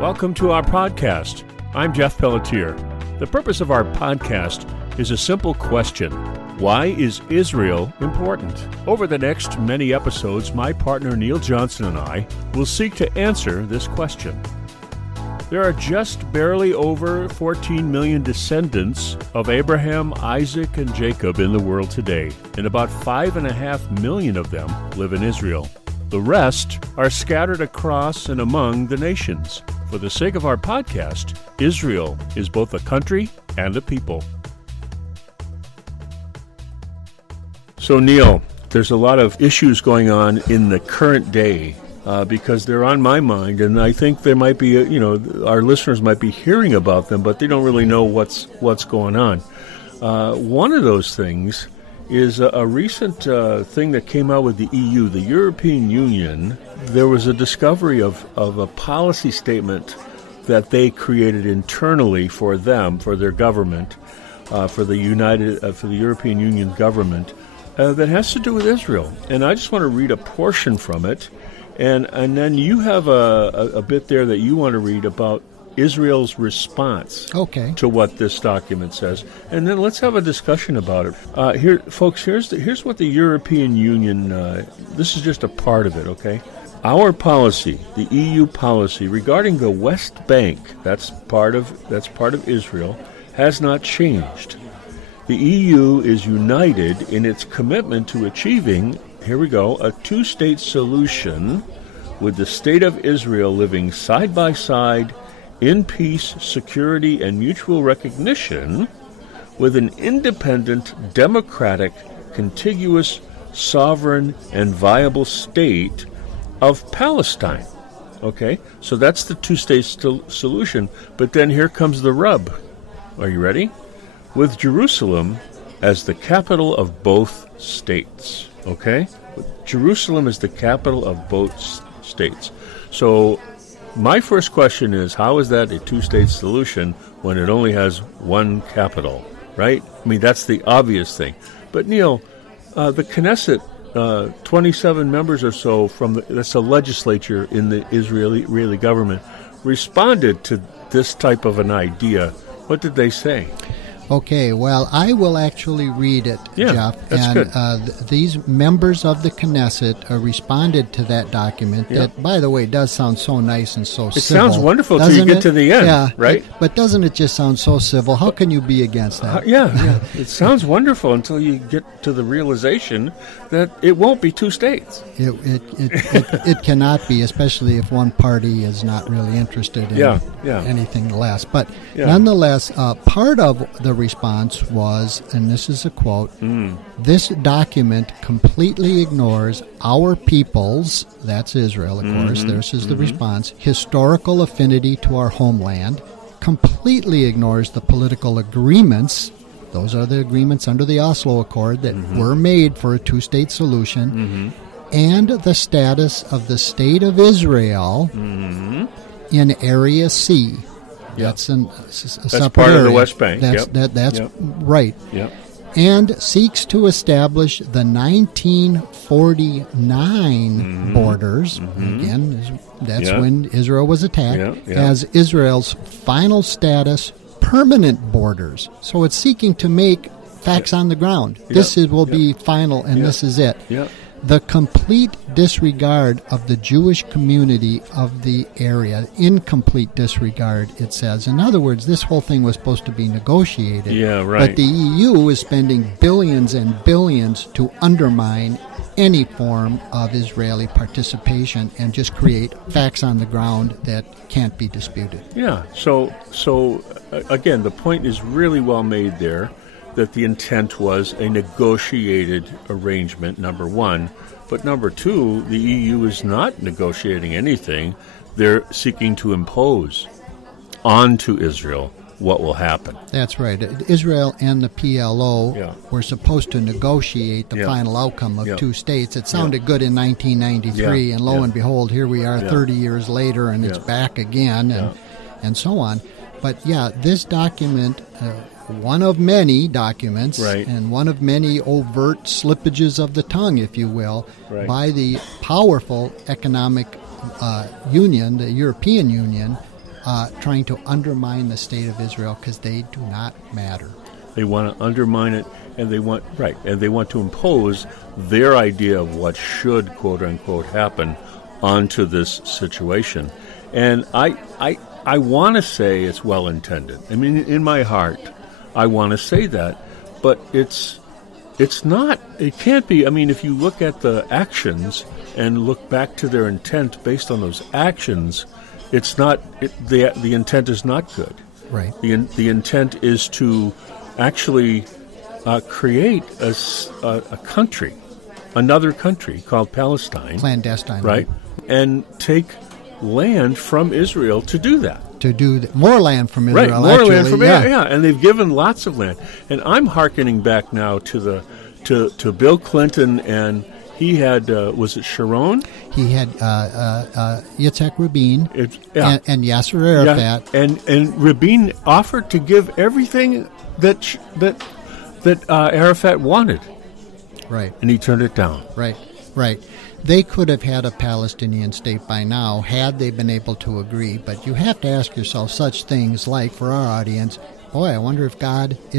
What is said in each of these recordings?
Welcome to our podcast. I'm Jeff Pelletier. The purpose of our podcast is a simple question. Why is Israel important? Over the next many episodes, my partner Neil Johnson and I will seek to answer this question. There are just barely over 14 million descendants of Abraham, Isaac, and Jacob in the world today, and about 5.5 million of them live in Israel. The rest are scattered across and among the nations. For the sake of our podcast, Israel is both a country and a people. So, Neil, there's a lot of issues going on in the current day because they're on my mind, and I think there might be, our listeners might be hearing about them, but they don't really know what's going on. One of those things is a recent thing that came out with the EU, the European Union. There was a discovery of a policy statement that they created internally for them, for their government, for the European Union government, that has to do with Israel. And I just want to read a portion from it, and then you have a bit there that you want to read about Israel's response to what this document says, and then let's have a discussion about it. Here, folks, here's what the European Union. This is just a part of it. Okay, our policy, the EU policy regarding the West Bank, that's part of Israel, has not changed. The EU is united in its commitment to achieving, here we go, a two-state solution with the state of Israel living side by side in peace, security, and mutual recognition with an independent, democratic, contiguous, sovereign, and viable state of Palestine. Okay, so that's the two-state solution, but then here comes the rub. Are you ready? With Jerusalem as the capital of both states. Okay? Jerusalem is the capital of both states. So my first question is, how is that a two-state solution when it only has one capital, right? I mean, that's the obvious thing. But, Neil, the Knesset, 27 members or so that's the legislature in the Israeli government, responded to this type of an idea. What did they say? Okay, well, I will actually read it, Jeff. That's and good. These members of the Knesset responded to that document that, by the way, does sound so nice and so civil. It sounds wonderful till you get to the end, right? But doesn't it just sound so civil? How can you be against that? It sounds wonderful until you get to the realization that it won't be two states. It cannot be, especially if one party is not really interested in anything less. But nonetheless, part of the response was, and this is a quote, this document completely ignores our people's, that's Israel, of course, this is the response, historical affinity to our homeland, completely ignores the political agreements, those are the agreements under the Oslo Accord that were made for a two-state solution, and the status of the State of Israel in Area C. That's that's part area of the West Bank. That's right. Yep. And seeks to establish the 1949 borders. Again, that's when Israel was attacked, as Israel's final status permanent borders. So it's seeking to make facts on the ground. This will be final, and this is it. The complete disregard of the Jewish community of the area, incomplete disregard, it says. In other words, this whole thing was supposed to be negotiated. But the EU is spending billions and billions to undermine any form of Israeli participation and just create facts on the ground that can't be disputed. So again, the point is really well made there, that the intent was a negotiated arrangement, number one. But number two, the EU is not negotiating anything. They're seeking to impose onto Israel what will happen. That's right. Israel and the PLO were supposed to negotiate the final outcome of two states. It sounded good in 1993, and lo and behold, here we are 30 years later, and it's back again, and so on. But this document, one of many documents, and one of many overt slippages of the tongue, if you will, by the powerful economic union, the European Union, trying to undermine the state of Israel because they do not matter. They want to undermine it, and they want to impose their idea of what should, quote unquote, happen onto this situation. And I want to say it's well intended. I mean, in my heart, I want to say that, but it's not. It can't be. I mean, if you look at the actions and look back to their intent based on those actions, it's not. The intent is not good. Right. The intent is to actually create a country, another country called Palestine, clandestine, right, and take land from Israel to do that. More land from Israel, right? More land from Israel, yeah. And they've given lots of land. And I'm hearkening back now to Bill Clinton, and he had was it Sharon? He had Yitzhak Rabin and Yasser Arafat, and Rabin offered to give everything that Arafat wanted, right? And he turned it down, right. They could have had a Palestinian state by now had they been able to agree, but you have to ask yourself such things like, for our audience, boy, I wonder if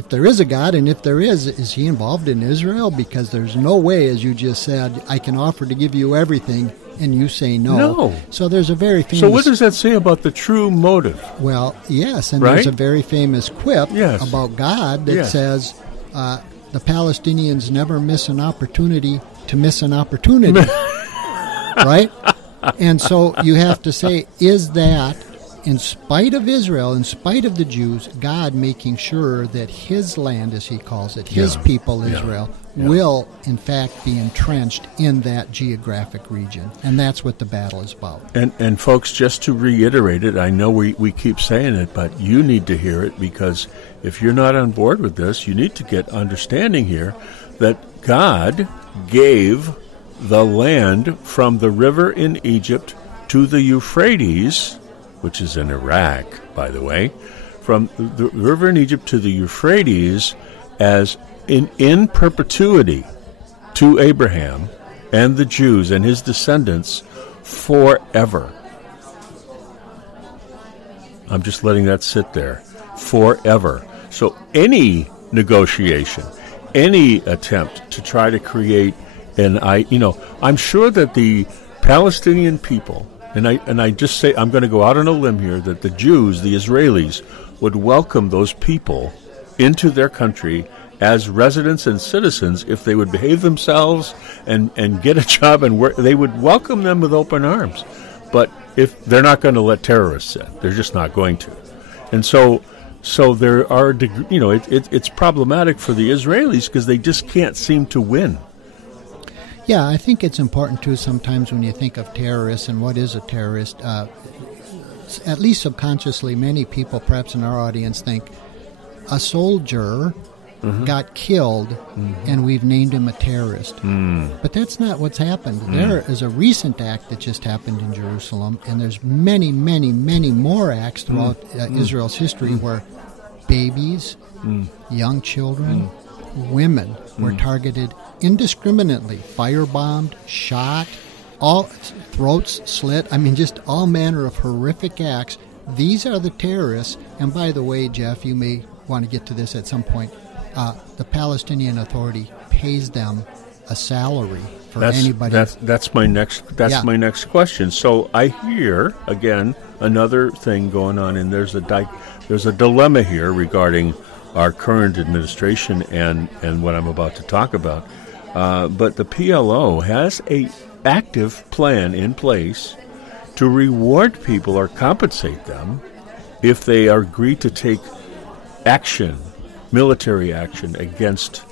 there is a God, and if there is he involved in Israel? Because there's no way, as you just said, I can offer to give you everything, and you say no. No. So there's a very famous... So what does that say about the true motive? Well, yes, and right? There's a very famous quip about God that says the Palestinians never miss an opportunity to miss an opportunity. Right? And so you have to say, is that, in spite of Israel, in spite of the Jews, God making sure that his land, as he calls it, his people, Israel, will, in fact, be entrenched in that geographic region. And that's what the battle is about. And folks, just to reiterate it, I know we keep saying it, but you need to hear it, because if you're not on board with this, you need to get understanding here that God gave the land from the river in Egypt to the Euphrates, which is in Iraq, by the way, from the river in Egypt to the Euphrates as in perpetuity to Abraham and the Jews and his descendants forever. I'm just letting that sit there. Forever. So any negotiation, any attempt to try to create I'm sure that the Palestinian people, and I just say, I'm going to go out on a limb here, that the Jews, the Israelis, would welcome those people into their country as residents and citizens if they would behave themselves and get a job and work. They would welcome them with open arms. But if they're not going to let terrorists in, they're just not going to. And so there are, it's problematic for the Israelis because they just can't seem to win. Yeah, I think it's important, too, sometimes when you think of terrorists and what is a terrorist, at least subconsciously, many people, perhaps in our audience, think a soldier got killed and we've named him a terrorist. But that's not what's happened. There is a recent act that just happened in Jerusalem, and there's many, many, many more acts throughout Israel's history where babies, young children, women were targeted indiscriminately, firebombed, shot, all throats slit. I mean, just all manner of horrific acts. These are the terrorists. And by the way, Jeff, you may want to get to this at some point. The Palestinian Authority pays them a salary for anybody. That's my my next question. So I hear again another thing going on, and there's a dilemma here regarding our current administration and what I'm about to talk about. But the PLO has a active plan in place to reward people or compensate them if they agree to take action, military action against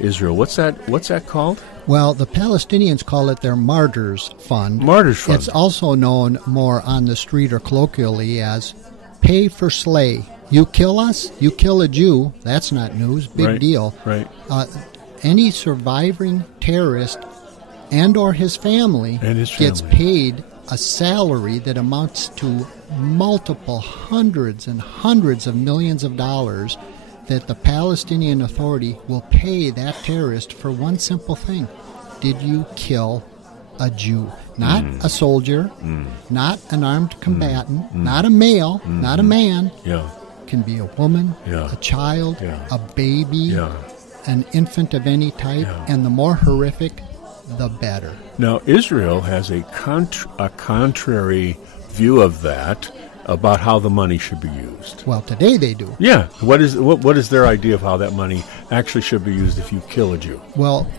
Israel. What's that called? Well, the Palestinians call it their Martyrs Fund. Martyrs Fund. It's also known more on the street or colloquially as pay for slay. You kill us, you kill a Jew, that's not news, big deal. Right. Any surviving terrorist and or his family gets paid a salary that amounts to multiple hundreds and hundreds of millions of dollars that the Palestinian Authority will pay that terrorist for one simple thing. Did you kill a Jew, not a soldier, not an armed combatant, not a male, not a man. Yeah. Can be a woman, a child, a baby, an infant of any type, and the more horrific, the better. Now, Israel has a contrary view of that, about how the money should be used. Well, today they do. Yeah. What is their idea of how that money actually should be used if you kill a Jew? Well,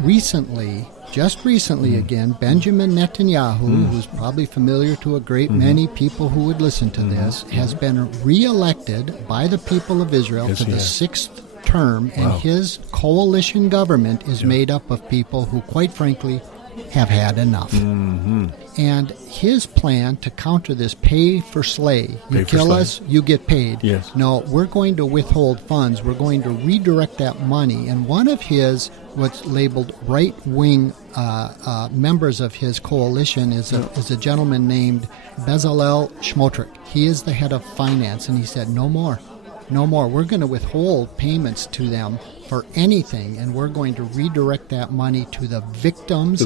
just recently again, Benjamin Netanyahu, who's probably familiar to a great many people who would listen to this, has been reelected by the people of Israel to the 6th term, and his coalition government is made up of people who, quite frankly, have had enough. And his plan to counter this pay for slay, you kill us, you get paid. Yes. No, we're going to withhold funds. We're going to redirect that money. And one of his, what's labeled right-wing members of his coalition is a gentleman named Bezalel Smotrich. He is the head of finance, and he said, no more. We're going to withhold payments to them for anything, and we're going to redirect that money to the victims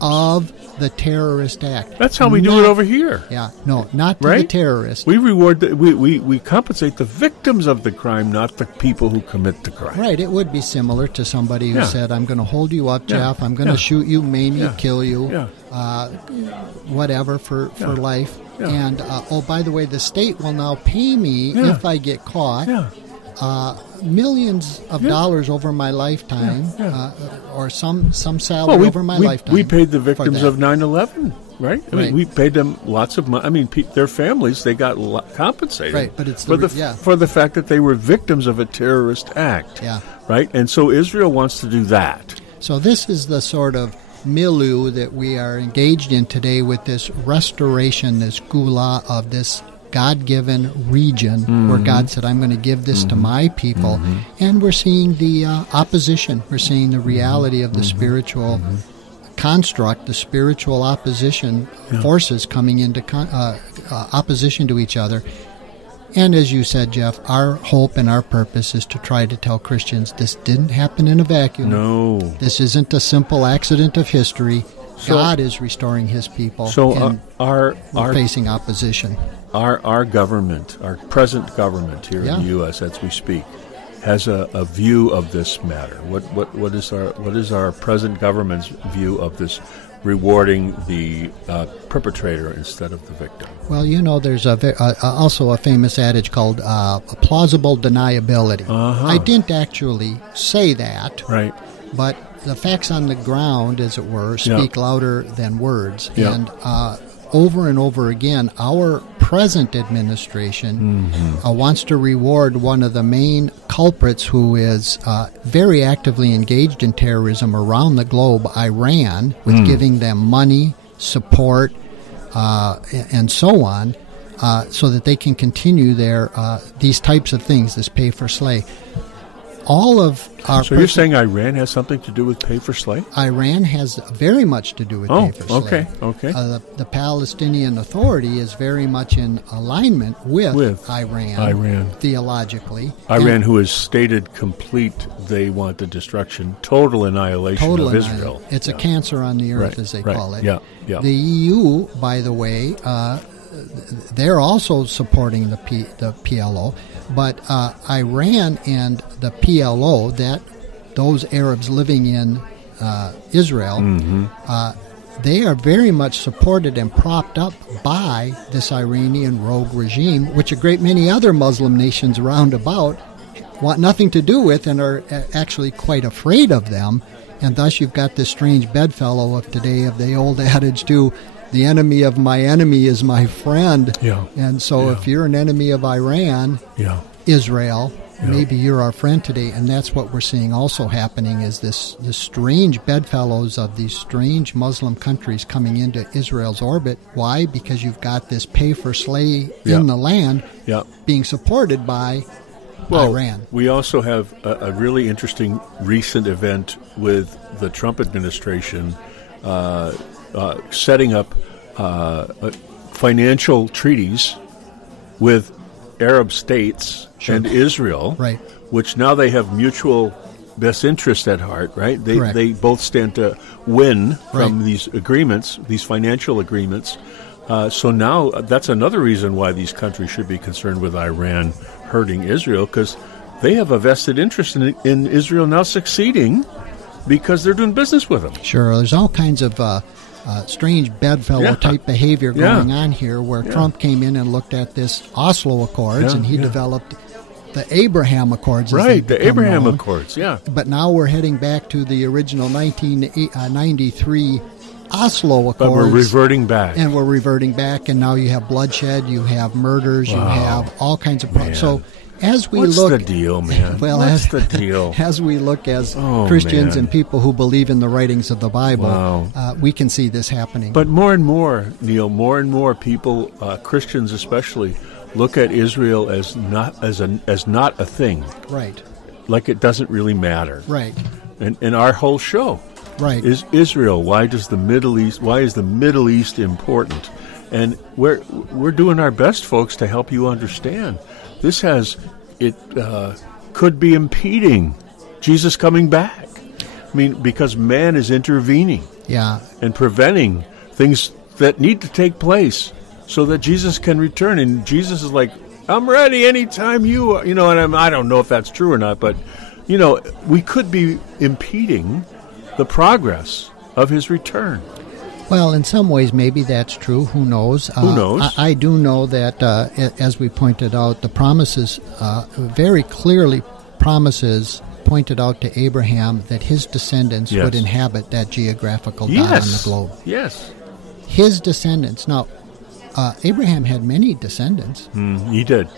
of the terrorist act. That's how we do it over here. Yeah, no, not to the terrorists. We reward, we compensate the victims of the crime, not the people who commit the crime. Right, it would be similar to somebody who said, I'm going to hold you up, Jeff, I'm going to shoot you, maim you, kill you, whatever for life. Yeah. And, by the way, the state will now pay me if I get caught millions of dollars over my lifetime, or some salary over my lifetime. We paid the victims of 9/11, right? I mean, we paid them lots of money. I mean, their families, they got compensated. Right, but it's for the fact that they were victims of a terrorist act. Yeah. Right? And so Israel wants to do that. So this is the sort of milieu that we are engaged in today with this restoration, this gula of this God-given region where God said, I'm going to give this to my people. And we're seeing the opposition. We're seeing the reality of the spiritual construct, the spiritual opposition forces coming into opposition to each other. And as you said, Jeff, our hope and our purpose is to try to tell Christians this didn't happen in a vacuum. No. This isn't a simple accident of history. God is restoring his people. So we're facing opposition. Our government, our present government here in the U.S. as we speak, has a view of this matter. What is our present government's view of this rewarding the perpetrator instead of the victim? Well, you know, there's also a famous adage called plausible deniability. I didn't actually say that, right? But the facts on the ground, as it were, speak louder than words. And over and over again, our present administration wants to reward one of the main culprits who is very actively engaged in terrorism around the globe, Iran, with giving them money, support, and so on, so that they can continue their these types of things, this pay for slay. All of our So you're saying Iran has something to do with pay for slay? Iran has very much to do with pay for slay. Okay. The Palestinian Authority is very much in alignment with Iran theologically. Iran, who has stated they want the destruction, total annihilation of Israel. It's a cancer on the earth, as they call it. Yeah. The EU, by the way, they're also supporting the PLO. But Iran and the PLO, those Arabs living in Israel, they are very much supported and propped up by this Iranian rogue regime, which a great many other Muslim nations round about want nothing to do with and are actually quite afraid of them. And thus you've got this strange bedfellow of today of the old adage too, the enemy of my enemy is my friend. Yeah. And so if you're an enemy of Iran, Israel, maybe you're our friend today. And that's what we're seeing also happening is this strange bedfellows of these strange Muslim countries coming into Israel's orbit. Why? Because you've got this pay for slay in the land being supported by Iran. We also have a really interesting recent event with the Trump administration setting up financial treaties with Arab states and Israel, which now they have mutual best interest at heart, right? They both stand to win from these agreements, these financial agreements. So now that's another reason why these countries should be concerned with Iran hurting Israel, because they have a vested interest in Israel now succeeding because they're doing business with them. Sure. There's all kinds of strange bedfellow-type behavior going on here, where Trump came in and looked at this Oslo Accords, and he developed the Abraham Accords. Right, the Abraham Accords, But now we're heading back to the original 1993 Oslo Accords. But we're reverting back. And we're reverting back, and now you have bloodshed, you have murders, you have all kinds of problems. So as we What's look... the deal, man? Well, What's the deal? As we look as Christians and people who believe in the writings of the Bible, we can see this happening. But more and more, Neil, more and more people, Christians especially, look at Israel as not a thing. Right. Like it doesn't really matter. Right. And our whole show is Israel. Why is the Middle East important? And we're doing our best, folks, to help you understand. This could be impeding Jesus coming back. I mean, because man is intervening and preventing things that need to take place so that Jesus can return. And Jesus is like, I'm ready anytime and I don't know if that's true or not, but, we could be impeding the progress of his return. Well, in some ways, maybe that's true. Who knows? Who knows? I do know that, as we pointed out, the promises very clearly pointed out to Abraham that his descendants would inhabit that geographical dot on the globe. Yes. His descendants. Now, Abraham had many descendants. He did.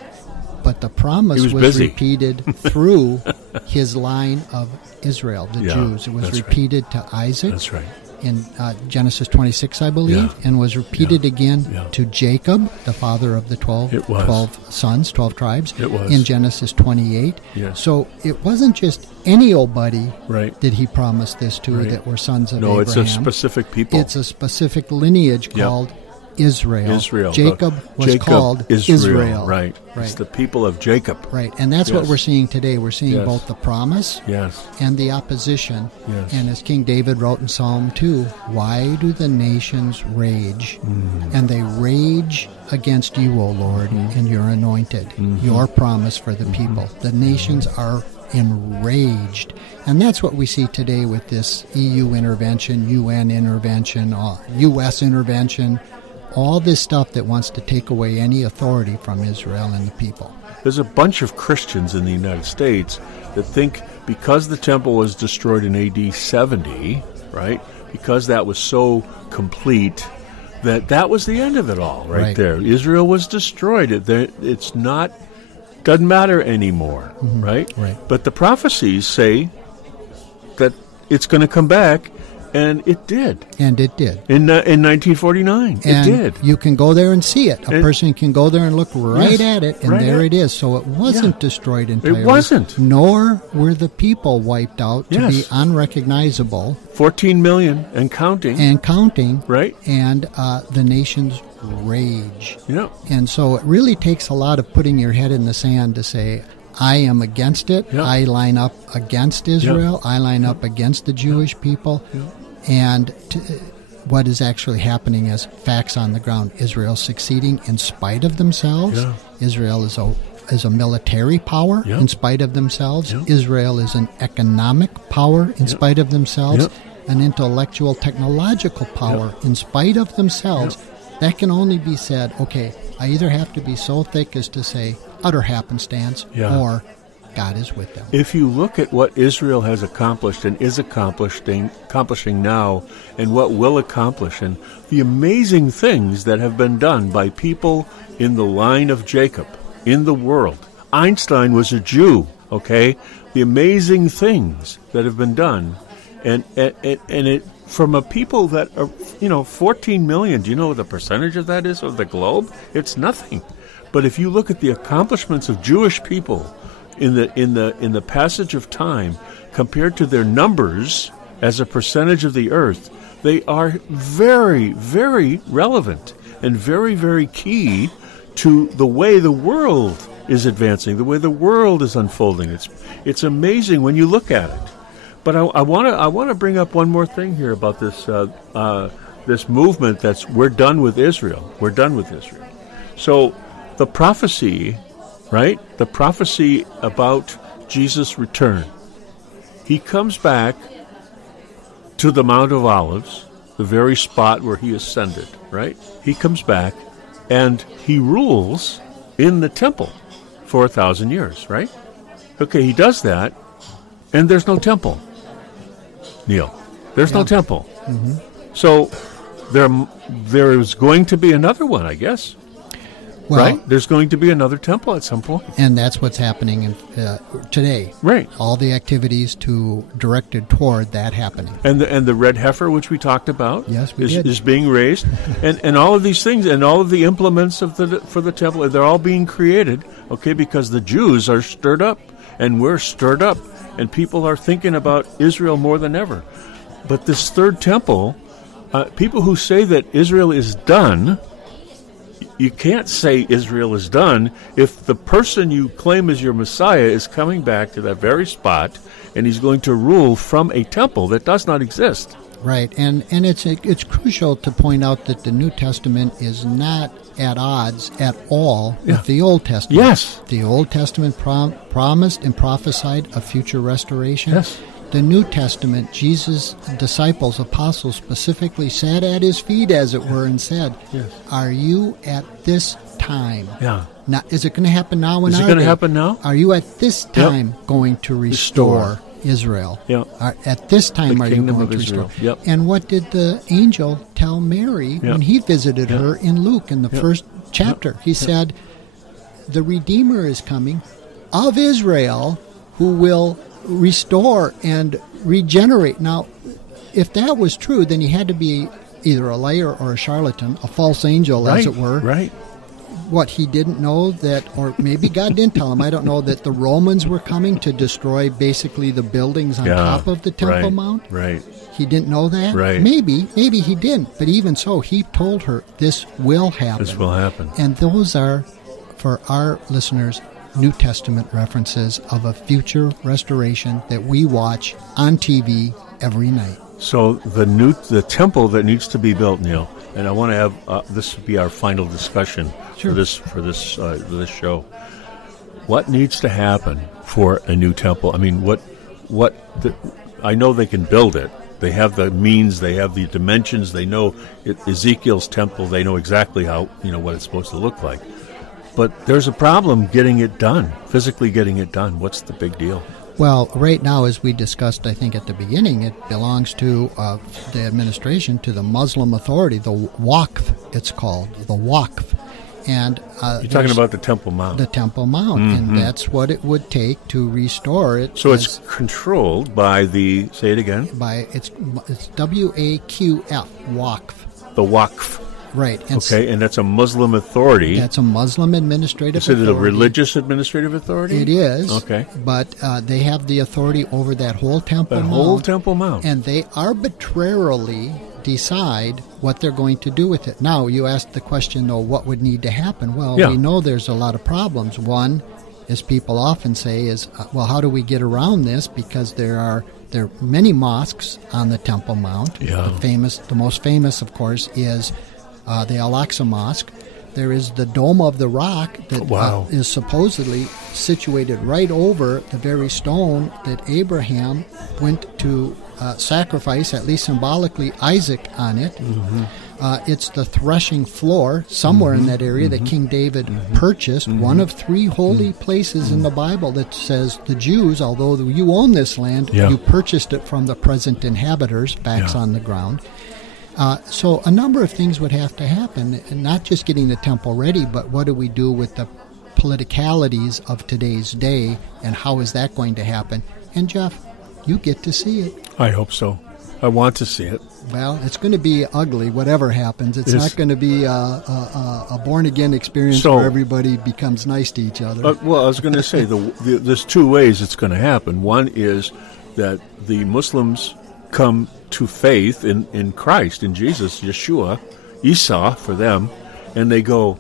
But the promise was repeated through his line of Israel, the Jews. It was repeated to Isaac. That's right. In Genesis 26, I believe, and was repeated again to Jacob, the father of the 12 sons, 12 tribes, in Genesis 28. Yes. So it wasn't just any old buddy that he promised this to that were sons of Abraham. No, it's a specific people. It's a specific lineage called Israel. Jacob was called Israel. Right. It's the people of Jacob. Right. And that's what we're seeing today. We're seeing both the promise and the opposition. Yes. And as King David wrote in Psalm 2, why do the nations rage? And they rage against you, O Lord, and your anointed, your promise for the people. The nations are enraged. And that's what we see today with this EU intervention, UN intervention, U.S. intervention, all this stuff that wants to take away any authority from Israel and the people. There's a bunch of Christians in the United States that think because the temple was destroyed in AD 70, right, because that was so complete, that was the end of it all right there. Israel was destroyed. It's not, doesn't matter anymore, right? But the prophecies say that it's going to come back. And it did. And it did. In 1949, it did. You can go there and see it. A person can go there and look at it, and there it is. So it wasn't destroyed entirely. It wasn't. Nor were the people wiped out to be unrecognizable. 14 million and counting. And counting. Right. And the nations rage. Yeah. And so it really takes a lot of putting your head in the sand to say, I am against it. I line up against Israel. I line up against the Jewish people. And what is actually happening is facts on the ground. Israel succeeding in spite of themselves. Israel is a military power in spite of themselves. Israel is an economic power in spite of themselves. An intellectual, technological power in spite of themselves. That can only be said, okay, I either have to be so thick as to say utter happenstance or God is with them. If you look at what Israel has accomplished and is accomplishing now and what will accomplish and the amazing things that have been done by people in the line of Jacob in the world. Einstein was a Jew, okay? The amazing things that have been done and it from a people that are, 14 million. Do you know what the percentage of that is of the globe? It's nothing. But if you look at the accomplishments of Jewish people in the passage of time compared to their numbers as a percentage of the earth, they are very, very relevant and very, very key to the way the world is advancing, the way the world is unfolding. It's amazing when you look at it. But I want to bring up one more thing here about this this movement that's we're done with Israel. We're done with Israel. So the prophecy, right? The prophecy about Jesus' return. He comes back to the Mount of Olives, the very spot where he ascended, right? He comes back and he rules in the temple for 1,000 years, right? Okay, he does that, and there's no temple. Neil, there's no temple. Mm-hmm. So there is going to be another one, I guess. Well, right? There's going to be another temple at some point. And that's what's happening today. Right. All the activities directed toward that happening. And the red heifer, which we talked about, yes, we did. Is being raised. and all of these things, and all of the implements for the temple, they're all being created, okay, because the Jews are stirred up, and we're stirred up, and people are thinking about Israel more than ever. But this third temple, people who say that Israel is done, you can't say Israel is done if the person you claim as your Messiah is coming back to that very spot, and he's going to rule from a temple that does not exist. Right, and it's crucial to point out that the New Testament is not at odds at all with the Old Testament. Yes. The Old Testament promised and prophesied a future restoration. Yes. The New Testament, Jesus' disciples, apostles, specifically sat at his feet, as it were, and said, yes. Are you at this time? Yeah. Now, is it going to happen now? Is it going to happen now? Are you at this time going to restore Israel? Yeah. At this time, are you going to restore? Yep. And what did the angel tell Mary when he visited her in Luke in the first chapter? He said, the Redeemer is coming of Israel who will restore and regenerate. Now, if that was true, then he had to be either a liar or a charlatan, a false angel, as it were. Right. What, he didn't know that, or maybe God didn't tell him, I don't know, that the Romans were coming to destroy basically the buildings on top of the Temple Mount? Right. He didn't know that? Right. Maybe he didn't. But even so, he told her this will happen. This will happen. And those are, for our listeners, New Testament references of a future restoration that we watch on TV every night. So the temple that needs to be built, Neil, and I want to have this would be our final discussion for this show. What needs to happen for a new temple? I mean, I know they can build it. They have the means. They have the dimensions. They know Ezekiel's temple. They know exactly how what it's supposed to look like. But there's a problem getting it done, physically getting it done. What's the big deal? Well, right now, as we discussed, I think at the beginning, it belongs to the administration, to the Muslim Authority, the Waqf, it's called, the Waqf. And you're talking about the Temple Mount. The Temple Mount, and that's what it would take to restore it. So it's controlled by say it again? It's WAQF, Waqf. The Waqf. Right. And that's a Muslim authority. That's a Muslim administrative authority. Is it a religious administrative authority? It is. Okay. But they have the authority over that whole Temple Mount. That whole Temple Mount. And they arbitrarily decide what they're going to do with it. Now, you asked the question, though, what would need to happen? Well, we know there's a lot of problems. One, as people often say, is, well, how do we get around this? Because there are many mosques on the Temple Mount. Yeah. The most famous, of course, is the Al-Aqsa Mosque. There is the Dome of the Rock that is supposedly situated right over the very stone that Abraham went to sacrifice, at least symbolically, Isaac on it. Mm-hmm. It's the threshing floor somewhere in that area that King David purchased, one of three holy places in the Bible that says the Jews, although you own this land, you purchased it from the present inhabitants, backs on the ground. So a number of things would have to happen, and not just getting the temple ready, but what do we do with the politicalities of today's day, and how is that going to happen? And Jeff, you get to see it. I hope so. I want to see it. Well, it's going to be ugly, whatever happens. It's not going to be a born-again experience where everybody becomes nice to each other. Well, I was going to say, there's two ways it's going to happen. One is that the Muslims come to faith in Christ, in Jesus, Yeshua, Isa for them, and they go,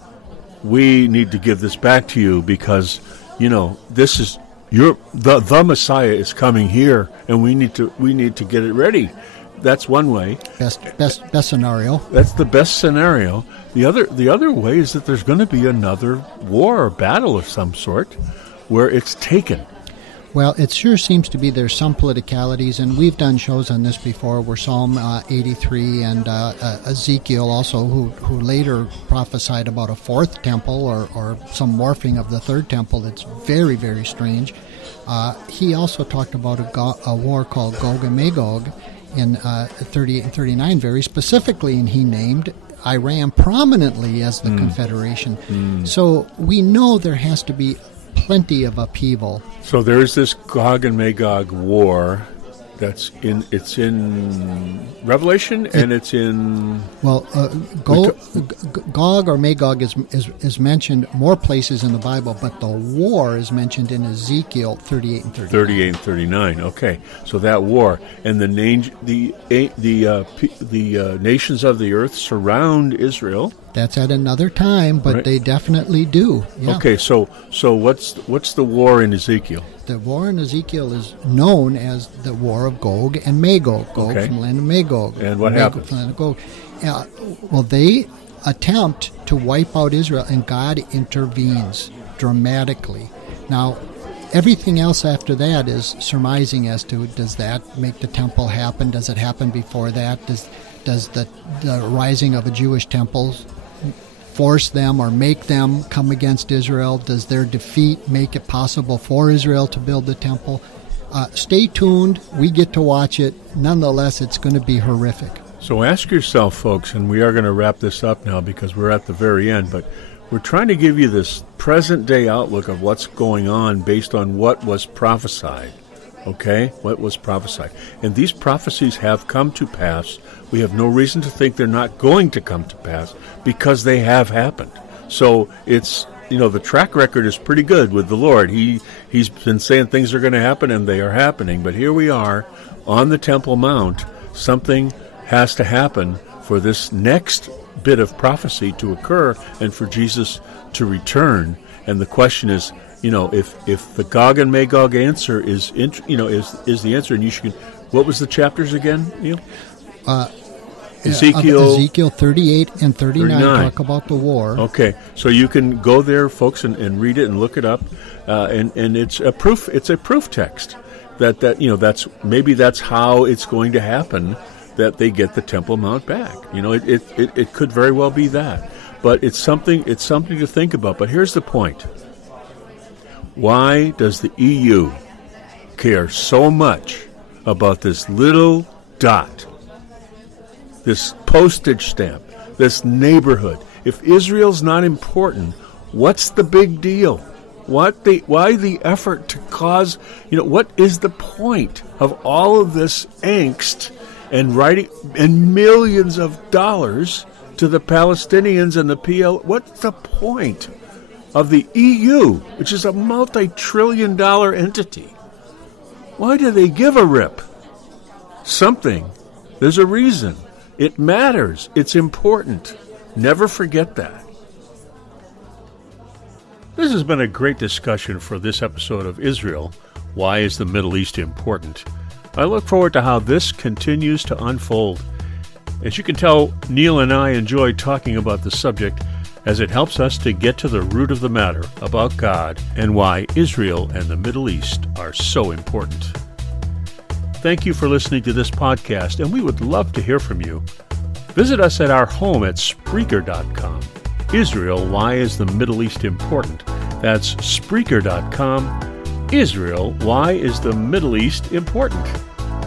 we need to give this back to you because, this is the Messiah is coming here, and we need to get it ready. That's one way. Best scenario. That's the best scenario. The other way is that there's going to be another war or battle of some sort where it's taken. Well, it sure seems to be there's some politicalities, and we've done shows on this before where Psalm 83 and Ezekiel also, who later prophesied about a fourth temple or some morphing of the third temple that's very, very strange. He also talked about a war called Gog and Magog in 38 and 39 very specifically, and he named Iran prominently as the Confederation. So we know there has to be plenty of upheaval. So there's this Gog and Magog war it's in Revelation, and it's in... Well, Gog or Magog is mentioned more places in the Bible, but the war is mentioned in Ezekiel 38 and 39. 38 and 39, okay. So that war, and the nations of the earth surround Israel. That's at another time, but They definitely do. Yeah. Okay, so what's the war in Ezekiel? The war in Ezekiel is known as the War of Gog and Magog. Gog from the land of Magog. And what happens? From the land of Gog. Well, they attempt to wipe out Israel, and God intervenes dramatically. Now, everything else after that is surmising as to, does that make the temple happen? Does it happen before that? Does the rising of a Jewish temple force them or make them come against Israel? Does their defeat make it possible for Israel to build the temple? Stay tuned. We get to watch it. Nonetheless, it's going to be horrific. So ask yourself, folks, and we are going to wrap this up now because we're at the very end, but we're trying to give you this present-day outlook of what's going on based on what was prophesied. Okay? What was prophesied. And these prophecies have come to pass. We have no reason to think they're not going to come to pass because they have happened. So it's, the track record is pretty good with the Lord. He's been saying things are going to happen, and they are happening. But here we are on the Temple Mount. Something has to happen for this next bit of prophecy to occur and for Jesus to return. And the question is, if the Gog and Magog answer is the answer, and you should. What was the chapters again, Neil? Ezekiel 38 and 39 talk about the war. Okay, so you can go there, folks, and read it and look it up, and it's a proof. It's a proof text that's how it's going to happen, that they get the Temple Mount back. It could very well be that, but it's something to think about. But here's the point. Why does the EU care so much about this little dot, this postage stamp, this neighborhood? If Israel's not important, what's the big deal? Why the effort to cause, what is the point of all of this angst and writing and millions of dollars to the Palestinians and the PL? What's the point of the EU, which is a multi-trillion-dollar entity? Why do they give a rip? Something. There's a reason. It matters. It's important. Never forget that. This has been a great discussion for this episode of Israel. Why is the Middle East important? I look forward to how this continues to unfold. As you can tell, Neil and I enjoy talking about the subject as it helps us to get to the root of the matter about God and why Israel and the Middle East are so important. Thank you for listening to this podcast, and we would love to hear from you. Visit us at our home at Spreaker.com. Israel, why is the Middle East important? That's Spreaker.com. Israel, why is the Middle East important?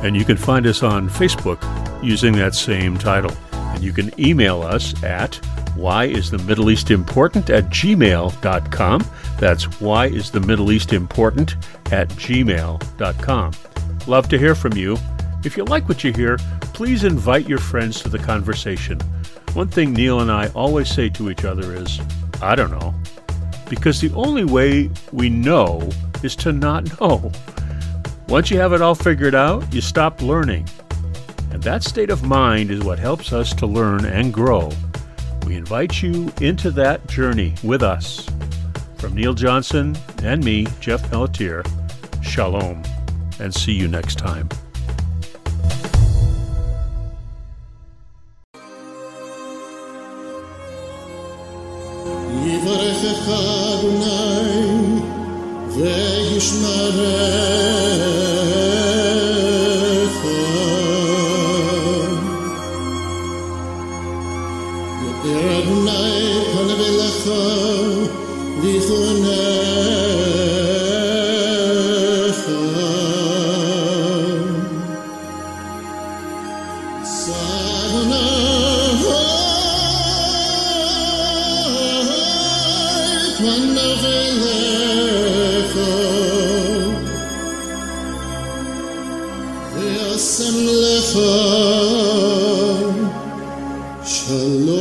And you can find us on Facebook using that same title. And you can email us at whyisthemiddleeastimportant@gmail.com. That's whyisthemiddleeastimportant@gmail.com. Love to hear from you. If you like what you hear, please invite your friends to the conversation. One thing Neil and I always say to each other is, I don't know. Because the only way we know is to not know. Once you have it all figured out, you stop learning. And that state of mind is what helps us to learn and grow. We invite you into that journey with us. From Neil Johnson and me, Jeff Pelletier, shalom, and see you next time. יברכך אדוני וישמרך, יאר אדוני פניו אליך ויחונך, Shalom.